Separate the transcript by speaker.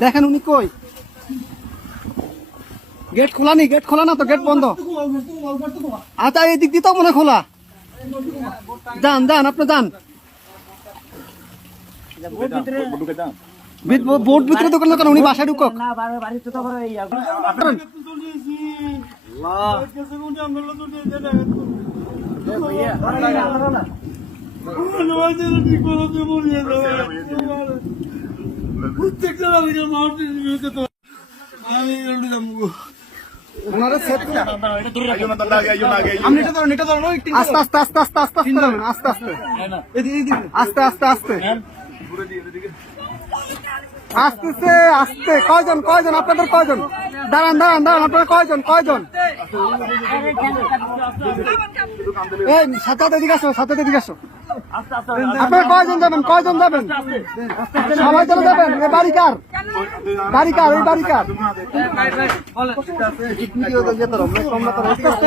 Speaker 1: দেখেন উনি কই? গেট খোলা নেই গেট খোলা না তো? গেট বন্ধ। আচ্ছা এই দিক দিয়ে তো মনে খোলা। যান যান, আপনি যান। বোট ভিতরে দোকান কেন? উনি বাসায় ঢুকক। আস্তে আস্তে আস্তে আস্তে আস্তে আস্তে আস্তে আস্তে এদিকে। আস্তে আস্তে আস্তে আসতেছে আস্তে কয়জন কয়জন আপনাদের কয়জন দাঁড়ান দাঁড়ান দাঁড়ান, আপনারা কয়জন কয়জন? এই সাথে এদিকে আসো সাথে এদিকে আসো। আপনারা কয়জন যাবেন কয়জন যাবেন? সবাই চলে যাবেন, এ বাড়ি কার? বাড়ি কার, এই বাড়ি কার? আস্তে আস্তে